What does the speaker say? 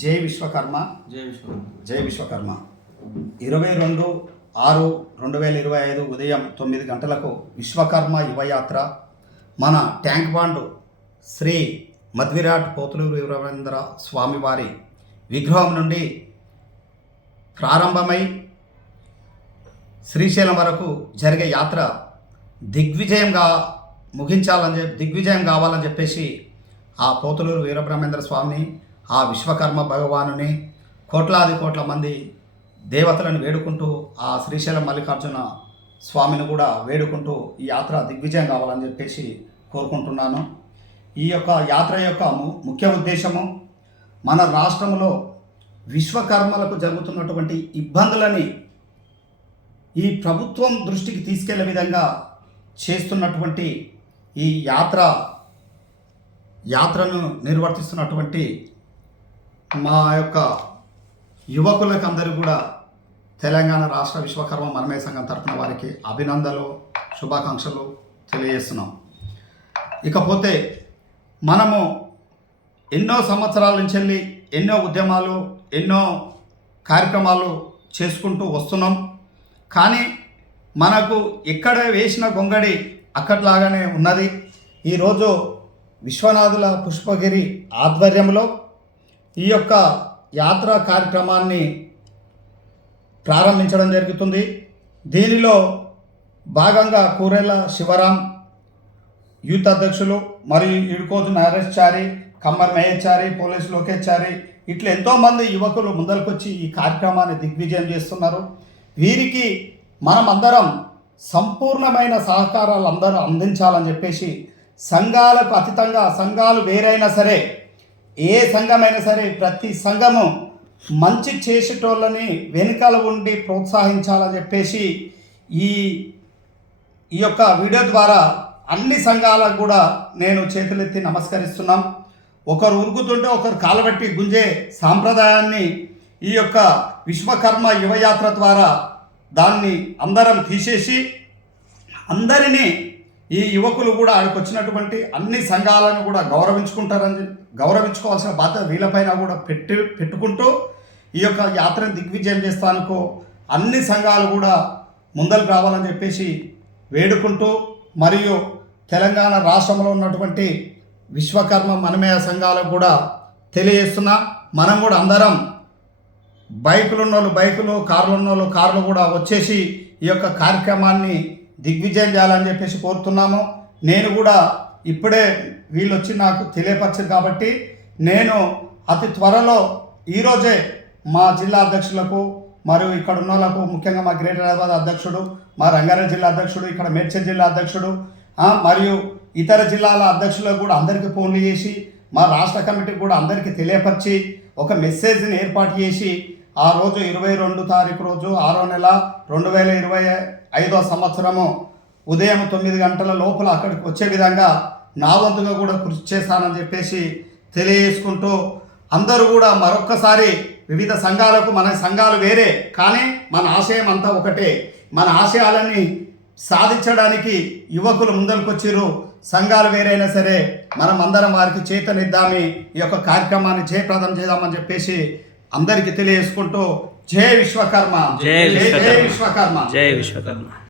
జై విశ్వకర్మ. జై విశ్వకర్మ. జై విశ్వకర్మ. ఇరవై రెండు ఆరు రెండు వేల ఇరవై ఐదు ఉదయం తొమ్మిది గంటలకు విశ్వకర్మ యువయాత్ర. మన ట్యాంక్ బాండ్ శ్రీ మధ్విరాట్ పోతులూరు వీరవేంద్ర స్వామివారి విగ్రహం నుండి ప్రారంభమై శ్రీశైలం వరకు జరిగే యాత్ర దిగ్విజయంగా ముగించాలని చెప్పి దిగ్విజయం కావాలని చెప్పేసి ఆ పోతులూరు వీరబ్రహ్మేంద్ర స్వామిని ఆ విశ్వకర్మ భగవానుని కోట్లాది కోట్ల మంది దేవతలను వేడుకుంటూ ఆ శ్రీశైలం మల్లికార్జున స్వామిని కూడా వేడుకుంటూ ఈ యాత్ర దిగ్విజయం కావాలని చెప్పేసి కోరుకుంటున్నాను. ఈ యొక్క యాత్ర యొక్క ము- ముఖ్య ఉద్దేశము మన రాష్ట్రంలో విశ్వకర్మలకు జరుగుతున్నటువంటి ఇబ్బందులని ఈ ప్రభుత్వం దృష్టికి తీసుకెళ్ళే విధంగా చేస్తున్నటువంటి ఈ యాత్ర యాత్రను నిర్వర్తిస్తున్నటువంటి మా యొక్క యువకులకు అందరూ కూడా తెలంగాణ రాష్ట్ర విశ్వకర్మ మనమే సంఘం తరఫున వారికి అభినందనలు శుభాకాంక్షలు తెలియజేస్తున్నాం. ఇకపోతే మనము ఎన్నో సంవత్సరాల నుంచి వెళ్ళి ఎన్నో ఉద్యమాలు ఎన్నో కార్యక్రమాలు చేసుకుంటూ వస్తున్నాం. కానీ మనకు ఎక్కడ వేసిన గొంగడి అక్కట్లాగానే ఉన్నది. ఈరోజు విశ్వనాథుల పుష్పగిరి ఆధ్వర్యంలో ఈ యొక్క యాత్ర కార్యక్రమాన్ని ప్రారంభించడం జరుగుతుంది. దీనిలో భాగంగా కూరెల శివరాం యూత్ అధ్యక్షులు మరియు ఇడుకోజు చారి కమ్మర్ మహేశ్చారి పోలీస్ లోకేచారి ఇట్లా ఎంతోమంది యువకులు ముందరికొచ్చి ఈ కార్యక్రమాన్ని దిగ్విజయం చేస్తున్నారు. వీరికి మనం అందరం సంపూర్ణమైన సహకారాలు అందరూ అందించాలని చెప్పేసి సంఘాలకు అతీతంగా సంఘాలు వేరైనా సరే ఏ సంఘమైనా సరే ప్రతి సంఘము మంచి చేసేటోళ్ళని వెనుకాల ఉండి ప్రోత్సహించాలని చెప్పేసి ఈ ఈ యొక్క వీడియో ద్వారా అన్ని సంఘాలకు కూడా నేను చేతులెత్తి నమస్కరిస్తున్నాం. ఒకరు ఉరుకుతుంటే ఒకరు కాలబట్టి గుంజే సాంప్రదాయాన్ని ఈ యొక్క విశ్వకర్మ యువయాత్ర ద్వారా దాన్ని అందరం తీసేసి అందరినీ ఈ యువకులు కూడా ఆడికి వచ్చినటువంటి అన్ని సంఘాలను కూడా గౌరవించుకుంటారని గౌరవించుకోవాల్సిన బాధ్యత వీళ్ళపైన కూడా పెట్టి పెట్టుకుంటూ ఈ యొక్క యాత్రను దిగ్విజయం చేస్తానుకో అన్ని సంఘాలు కూడా ముందరకు రావాలని చెప్పేసి వేడుకుంటూ మరియు తెలంగాణ రాష్ట్రంలో ఉన్నటువంటి విశ్వకర్మ మనమేయ సంఘాలకు కూడా తెలియజేస్తున్నా. మనం కూడా అందరం బైకులు ఉన్నోళ్ళు బైకులు కార్లు ఉన్నోళ్ళు కార్లు కూడా వచ్చేసి ఈ యొక్క కార్యక్రమాన్ని దిగ్విజయం చేయాలని చెప్పేసి కోరుతున్నాము. నేను కూడా ఇప్పుడే వీళ్ళు వచ్చి నాకు తెలియపరిచారు కాబట్టి నేను అతి త్వరలో ఈరోజే మా జిల్లా అధ్యక్షులకు మరియు ఇక్కడ ఉన్న వాళ్ళకు ముఖ్యంగా మా గ్రేటర్ హైదరాబాద్ అధ్యక్షుడు మా రంగారెడ్డి జిల్లా అధ్యక్షుడు ఇక్కడ మేడ్చల్ జిల్లా అధ్యక్షుడు మరియు ఇతర జిల్లాల అధ్యక్షులకు కూడా అందరికీ ఫోన్లు చేసి మా రాష్ట్ర కమిటీకి కూడా అందరికీ తెలియపరిచి ఒక మెసేజ్ని ఏర్పాటు చేసి ఆ రోజు ఇరవై రెండు తారీఖు రోజు ఆరో నెల రెండు వేల ఇరవై ఐదో సంవత్సరము ఉదయం తొమ్మిది గంటల లోపల అక్కడికి వచ్చే విధంగా నా వంతుగా కూడా కృషి చేస్తానని చెప్పేసి తెలియజేసుకుంటూ అందరూ కూడా మరొక్కసారి వివిధ సంఘాలకు మన సంఘాలు వేరే కానీ మన ఆశయం అంతా ఒకటే. మన ఆశయాలని సాధించడానికి యువకులు ముందరికొచ్చిర్రు సంఘాలు వేరైనా సరే మనం అందరం వారికి చేతనిద్దామి ఈ యొక్క కార్యక్రమాన్ని జయప్రదం చేద్దామని చెప్పేసి అందరికీ తెలియజేసుకుంటూ జై విశ్వకర్మ. జై జై విశ్వకర్మ. విశ్వకర్మ. జై విశ్వకర్మ.